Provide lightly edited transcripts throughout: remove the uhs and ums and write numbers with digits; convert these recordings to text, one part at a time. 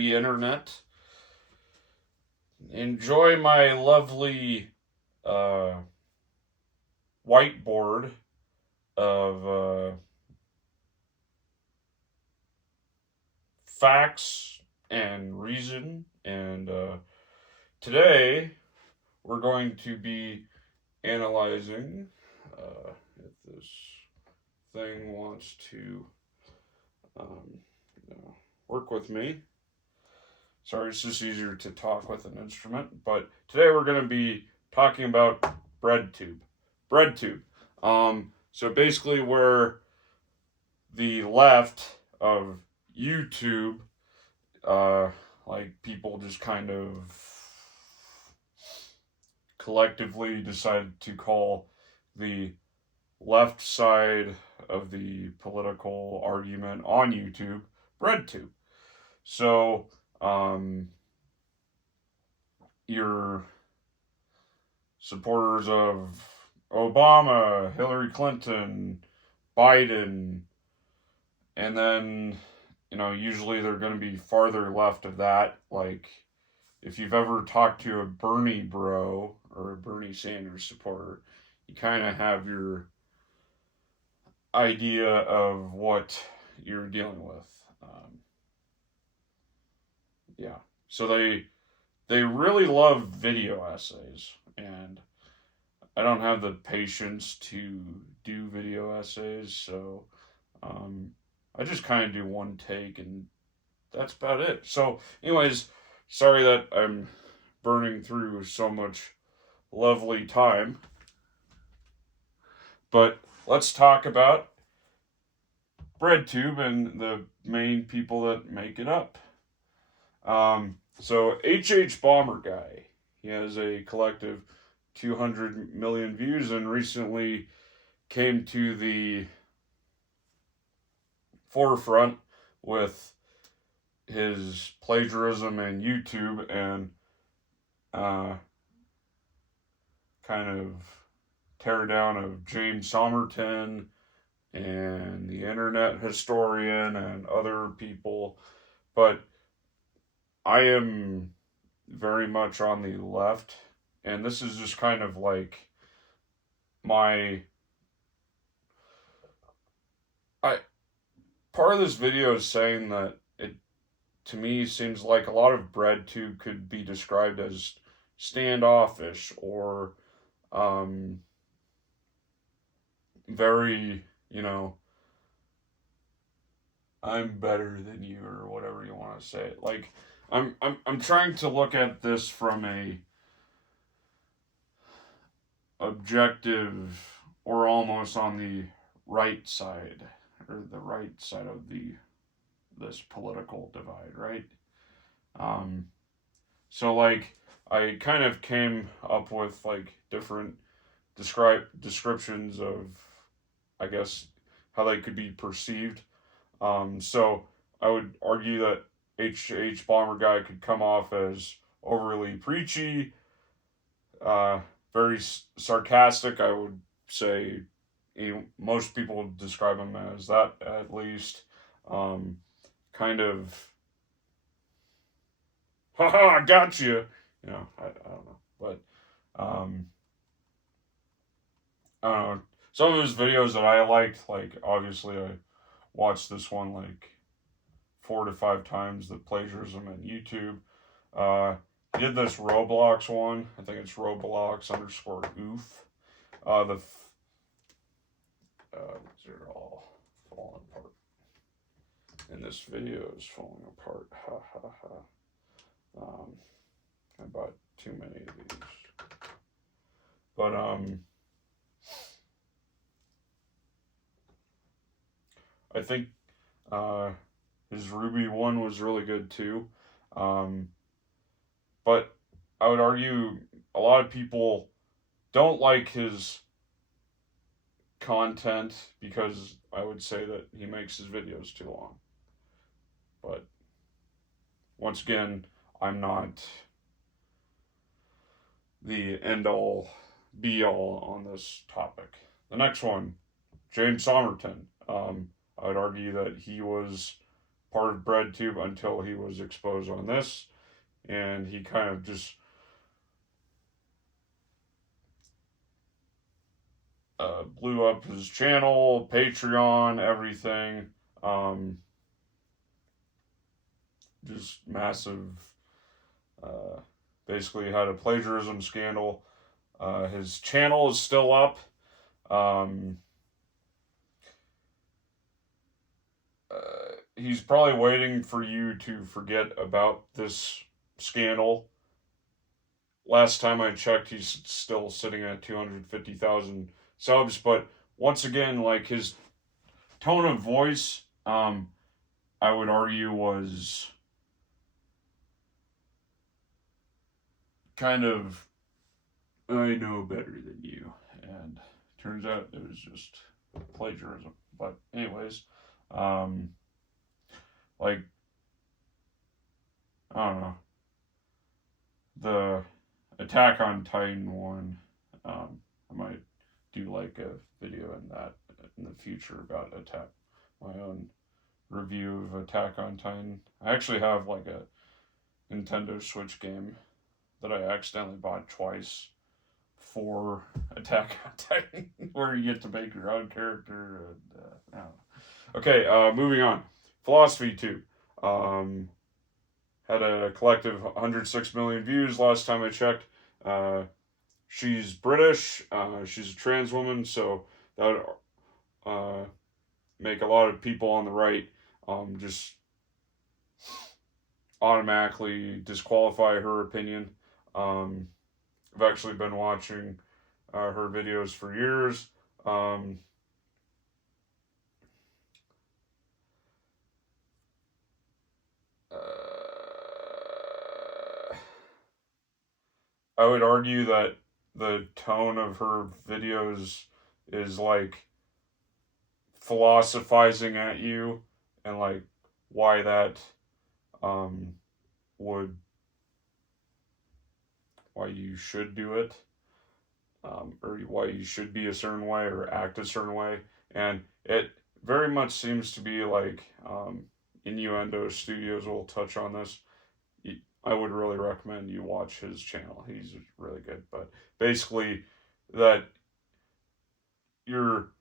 the internet. Enjoy my lovely whiteboard of facts and reason. And today we're going to be analyzing if this thing wants to um, work with me. Sorry, it's just easier to talk with an instrument. But today we're going to be talking about BreadTUBE. BreadTUBE. So basically, where the left of YouTube, like people just kind of collectively decided to call the left side of the political argument on YouTube BreadTUBE. So, your supporters of Obama, Hillary Clinton, Biden, and then, usually they're going to be farther left of that. Like, if you've ever talked to a Bernie bro or a Bernie Sanders supporter, you kind of have your idea of what you're dealing with. Yeah. So they really love video essays, and I don't have the patience to do video essays, so I just kind of do one take, and that's about it. So, anyways, sorry that I'm burning through so much lovely time, but let's talk about BreadTUBE and the main people that make it up. So H Bomber Guy, he has a collective 200 million views and recently came to the forefront with his plagiarism and YouTube and kind of tear down of James Somerton and the internet historian and other people. But I am very much on the left, and this is just kind of like my part of this video is saying that it, to me, seems like a lot of BreadTUBE could be described as standoffish or very, I'm better than you or whatever you want to say. Like, I'm trying to look at this from a objective or almost on the right side or the right side of this political divide, right? So like I kind of came up with like different descriptions of, I guess, how they could be perceived. So I would argue that Bomber Guy could come off as overly preachy, very sarcastic. I would say, most people would describe him as that, at least. Kind of, haha, I got you. I don't know, but I don't know. Some of his videos that I liked, like obviously I watched this one like 4 to 5 times, the plagiarism on YouTube. He did this Roblox one. I think it's Roblox_oof. They're all falling apart. And this video is falling apart. Ha ha ha. I bought too many of these. But I think his Ruby one was really good too. But I would argue a lot of people don't like his content because I would say that he makes his videos too long. But once again, I'm not the end all be all on this topic. The next one, James Somerton. I would argue that he was part of BreadTUBE until he was exposed on this, and he kind of just blew up his channel, Patreon, everything. Just massive. Basically, had a plagiarism scandal. His channel is still up. He's probably waiting for you to forget about this scandal. Last time I checked, he's still sitting at 250,000 subs, but once again, like his tone of voice, I would argue was kind of, I know better than you, and turns out it was just plagiarism. But anyways, like, I don't know, the Attack on Titan one, I might do like a video in that in the future about my own review of Attack on Titan. I actually have like a Nintendo Switch game that I accidentally bought twice for Attack on Titan, where you get to make your own character. And, I don't know. Okay, moving on. Philosophy Tube. Had a collective 106 million views last time I checked. She's British. She's a trans woman, so that would make a lot of people on the right just automatically disqualify her opinion. I've actually been watching her videos for years. I would argue that the tone of her videos is like philosophizing at you and like why that would why you should do it, or why you should be a certain way or act a certain way, and it very much seems to be like Innuendo Studios will touch on this. I would really recommend you watch his channel. He's really good. But basically, that you're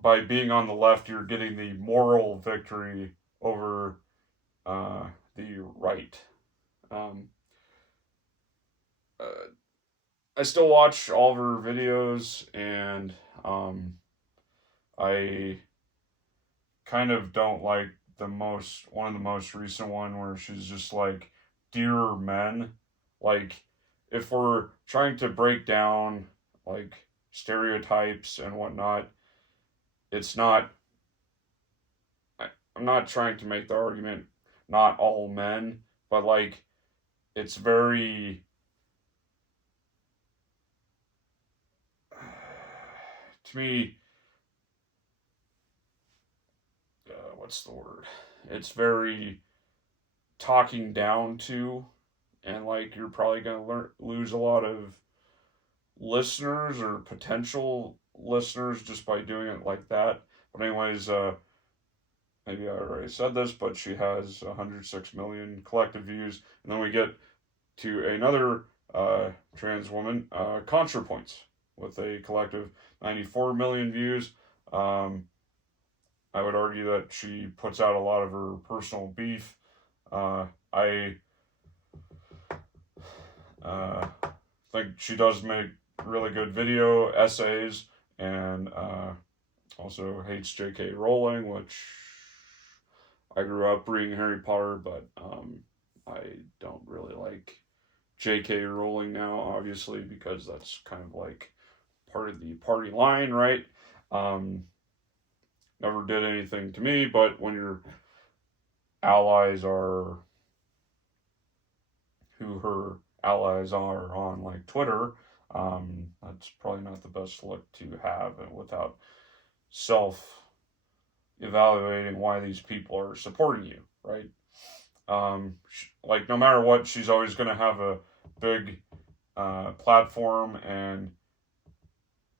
by being on the left, you're getting the moral victory over the right. I still watch all of her videos, and I kind of don't like one of the most recent one where she's just like, "Dear men," like if we're trying to break down like stereotypes and whatnot, it's not. I'm not trying to make the argument not all men, but like it's very to me. What's the word? It's very talking down to, and like you're probably gonna lose a lot of listeners or potential listeners just by doing it like that. But anyways, maybe I already said this, but she has 106 million collective views, and then we get to another trans woman, ContraPoints, with a collective 94 million views. I would argue that she puts out a lot of her personal beef. I think she does make really good video essays, and also hates J.K. Rowling, which I grew up reading Harry Potter, but I don't really like J.K. Rowling now, obviously, because that's kind of like part of the party line, right? Never did anything to me, but when your allies are who her allies are on like Twitter, that's probably not the best look to have without self evaluating why these people are supporting you, right? Like no matter what, she's always going to have a big platform, and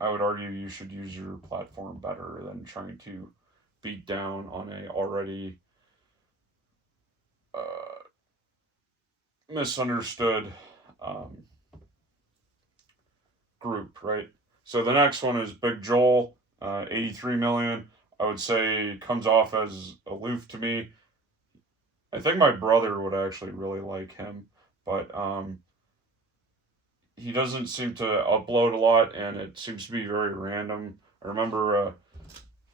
I would argue you should use your platform better than trying to beat down on a already misunderstood um, group, right? So the next one is Big Joel, 83 million. I would say comes off as aloof to me. I think my brother would actually really like him, but he doesn't seem to upload a lot, and it seems to be very random. I remember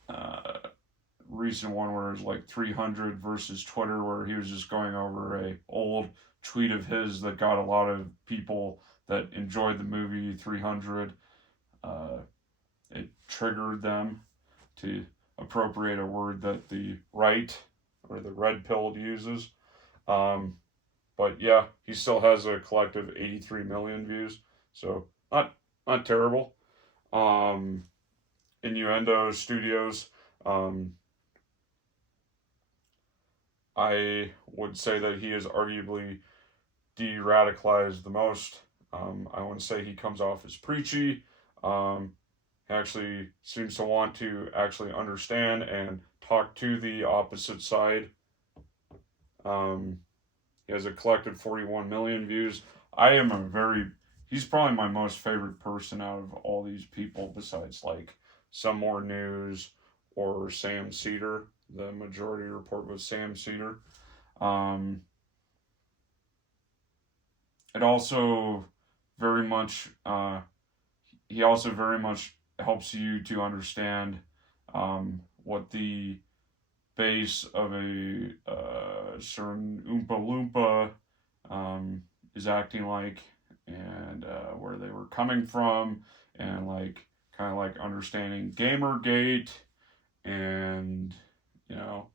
a recent one where it was like 300 versus Twitter, where he was just going over a old tweet of his that got a lot of people that enjoyed the movie 300. It triggered them to appropriate a word that the right or the red pill uses. Um, but yeah, he still has a collective 83 million views, so not terrible. Um, Innuendo Studios. I would say that he is arguably de-radicalized the most. I wouldn't say he comes off as preachy. He actually seems to want to actually understand and talk to the opposite side. He has a collective 41 million views. He's probably my most favorite person out of all these people, besides like Some More News or Sam Cedar. The Majority Report was Sam Cedar. It also very much, he also very much helps you to understand what the base of a certain Oompa Loompa is acting like, and where they were coming from, and like kind of like understanding Gamergate, and you know,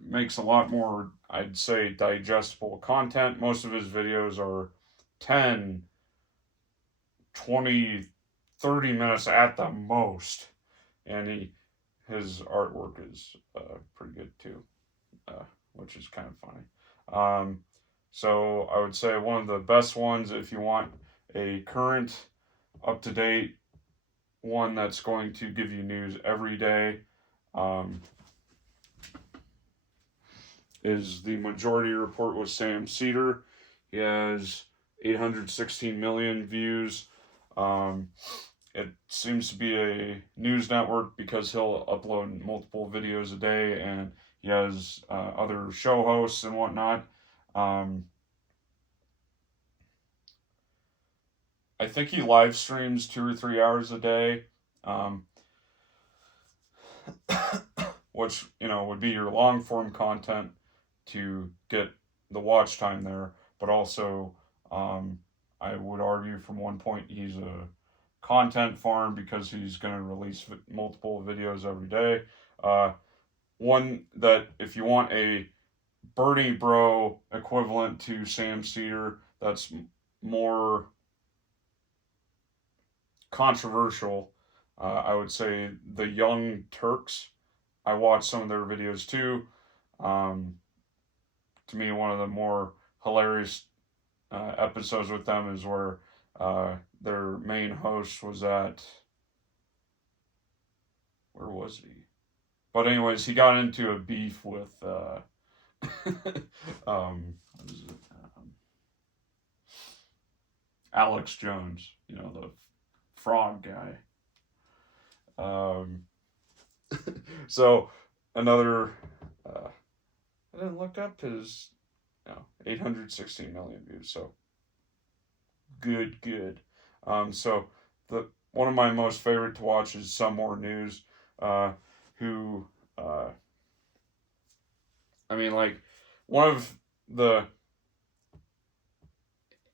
makes a lot more, I'd say, digestible content. Most of his videos are 10, 20, 30 minutes at the most, and his artwork is pretty good too, which is kind of funny. So I would say one of the best ones if you want a current, up-to-date one that's going to give you news every day, is the Majority Report with Sam Cedar. He has 816 million views. It seems to be a news network because he'll upload multiple videos a day, and he has other show hosts and whatnot. I think he live streams 2 or 3 hours a day, which would be your long form content to get the watch time there, but also I would argue from one point he's a content farm because he's going to release multiple videos every day. One that if you want a Bernie Bro equivalent to Sam Cedar that's more controversial, I would say the Young Turks. I watch some of their videos too. To me, one of the more hilarious episodes with them is where their main host was at, where was he? But anyways, he got into a beef with what is it? Alex Jones, the frog guy. So another, I didn't look up his, 816 million views. So good. So the one of my most favorite to watch is Some More News, who, I mean, like, one of the,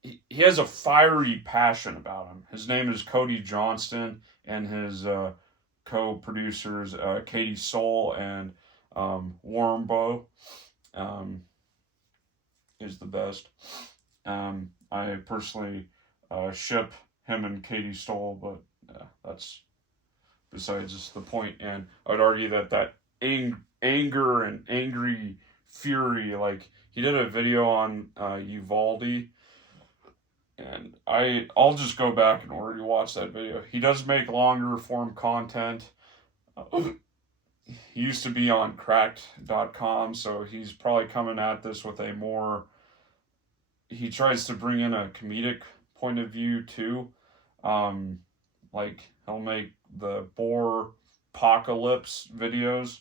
he has a fiery passion about him. His name is Cody Johnston, and his co-producers, Katie Soul and Warmbo, is the best. I personally ship him and Katie Stoll, but that's besides the point. And I would argue that anger and angry fury, like he did a video on Uvalde, and I'll just go back and already watch that video. He does make longer form content. he used to be on cracked.com, so he's probably coming at this with a more, he tries to bring in a comedic point of view too. Like he'll make the Boar apocalypse videos,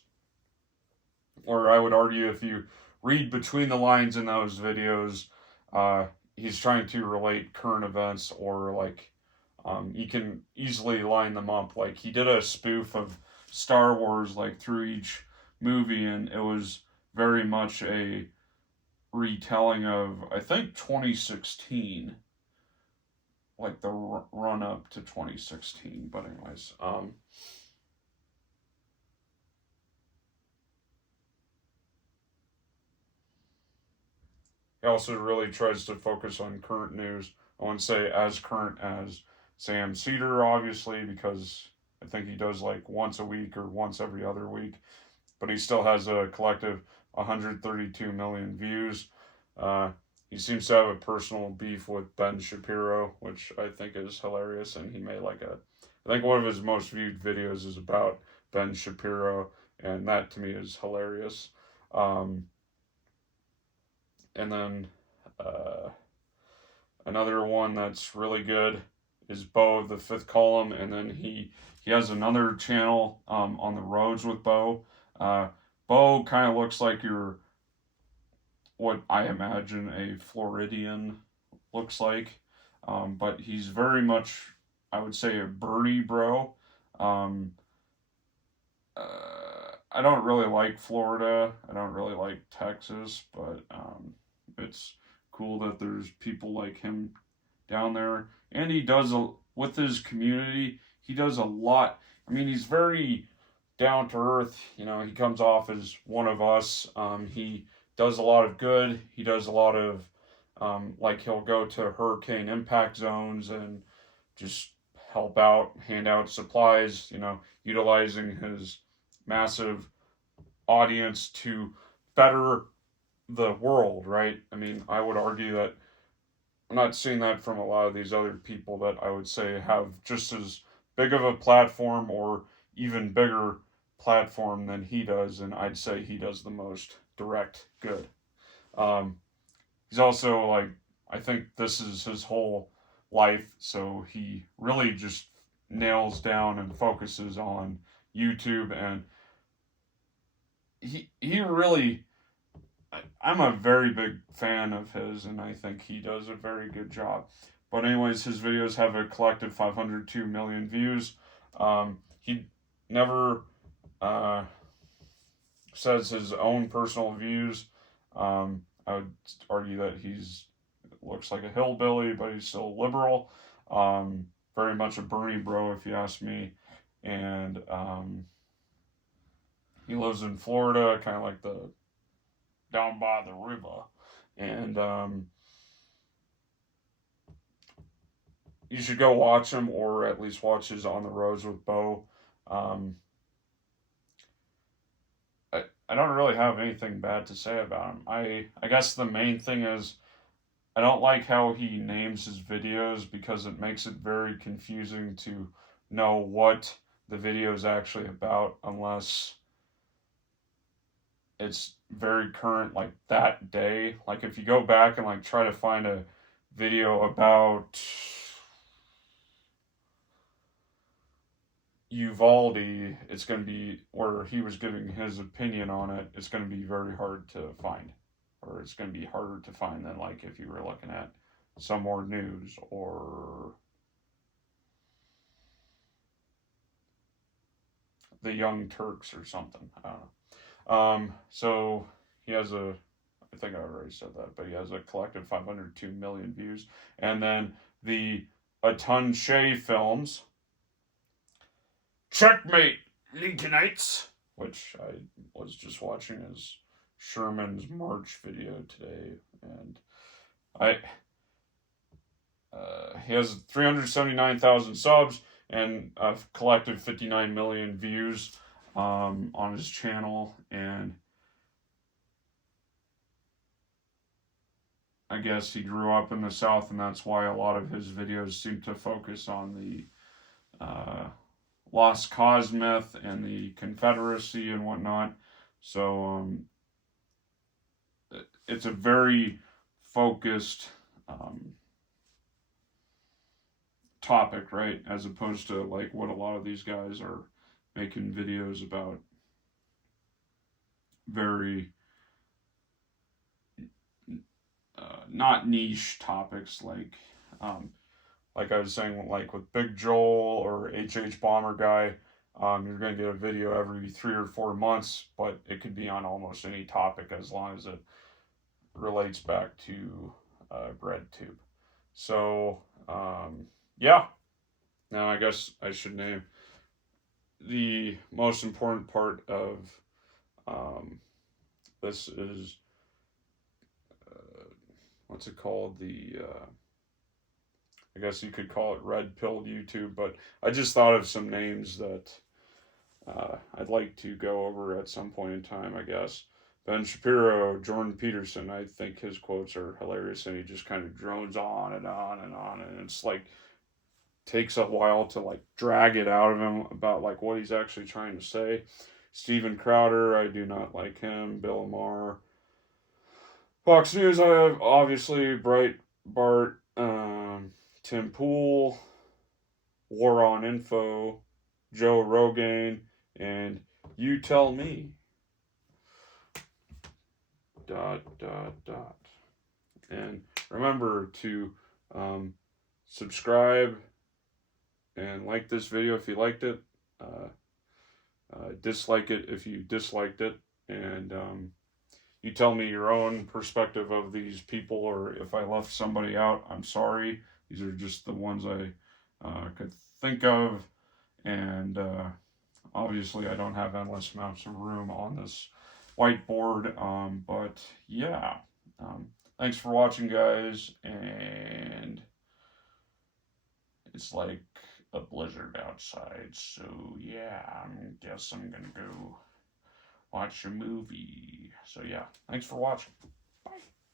or I would argue if you read between the lines in those videos, he's trying to relate current events, or like you can easily line them up. Like he did a spoof of Star Wars like through each movie, and it was very much a retelling of, I think, 2016, like the run up to 2016. But anyways, he also really tries to focus on current news. I wouldn't say as current as Sam Cedar, obviously, because I think he does like once a week or once every other week, but he still has a collective 132 million views. He seems to have a personal beef with Ben Shapiro, which I think is hilarious, and he made like a, I think one of his most viewed videos is about Ben Shapiro, and that to me is hilarious. Um, and then uh, another one that's really good is Bo of the Fifth Column, and then he has another channel on the roads with Bo. Bo kind of looks like your, what I imagine a Floridian looks like, but he's very much, I would say, a Bernie bro. Um, I don't really like Florida. I don't really like Texas, but it's cool that there's people like him down there, and he does with his community. He does a lot. I mean, he's very down to earth. You know, he comes off as one of us. He does a lot of good. He does a lot of like he'll go to hurricane impact zones and just help out, hand out supplies. You know, utilizing his massive audience to better the world. Right? I mean, I would argue that I'm not seeing that from a lot of these other people that I would say have just as big of a platform or even bigger platform than he does, and I'd say he does the most direct good. Um, he's also like, I think this is his whole life, so he really just nails down and focuses on YouTube, and he really, I'm a very big fan of his, and I think he does a very good job. But anyways, his videos have a collective 502 million views. He never says his own personal views. I would argue that he's looks like a hillbilly, but he's still liberal. Very much a Bernie bro, if you ask me. And he lives in Florida, kind of like the down by the river, and you should go watch him, or at least watch his On the Roads with Bo. Um, I don't really have anything bad to say about him. I guess the main thing is I don't like how he names his videos, because it makes it very confusing to know what the video is actually about, unless it's very current, like that day. Like if you go back and like try to find a video about Uvalde, it's going to be, where he was giving his opinion on it, it's going to be very hard to find, or it's going to be harder to find than like if you were looking at some more news or the Young Turks or something. I don't know. So he has a, I think I already said that, but he has a collective 502 million views. And then the A Ton Shay films, Checkmate, Lincolnites, which I was just watching his Sherman's March video today, and he has 379,000 subs and a collective 59 million views on his channel, and I guess he grew up in the South, and that's why a lot of his videos seem to focus on the Lost Cause myth and the Confederacy and whatnot. So it's a very focused topic, right? As opposed to like what a lot of these guys are making videos about very not niche topics like I was saying, like with Big Joel or HH Bomber Guy. You're going to get a video every 3 or 4 months, but it could be on almost any topic as long as it relates back to BreadTUBE. So, yeah. Now I guess I should name the most important part of this is what's it called? I guess you could call it Red Pill YouTube, but I just thought of some names that I'd like to go over at some point in time, I guess. Ben Shapiro, Jordan Peterson, I think his quotes are hilarious, and he just kind of drones on and on and on, and it's like takes a while to like drag it out of him about like what he's actually trying to say. Steven Crowder, I do not like him. Bill Maher. Fox News, I have obviously Breitbart, Tim Pool, War on Info, Joe Rogan, and You Tell Me. ... And remember to subscribe and like this video if you liked it. Dislike it if you disliked it. And you tell me your own perspective of these people, or if I left somebody out, I'm sorry. These are just the ones I could think of. And obviously I don't have endless amounts of room on this whiteboard, but yeah, thanks for watching, guys, and it's like a blizzard outside, so yeah, I guess I'm gonna go watch a movie. So yeah, thanks for watching. Bye.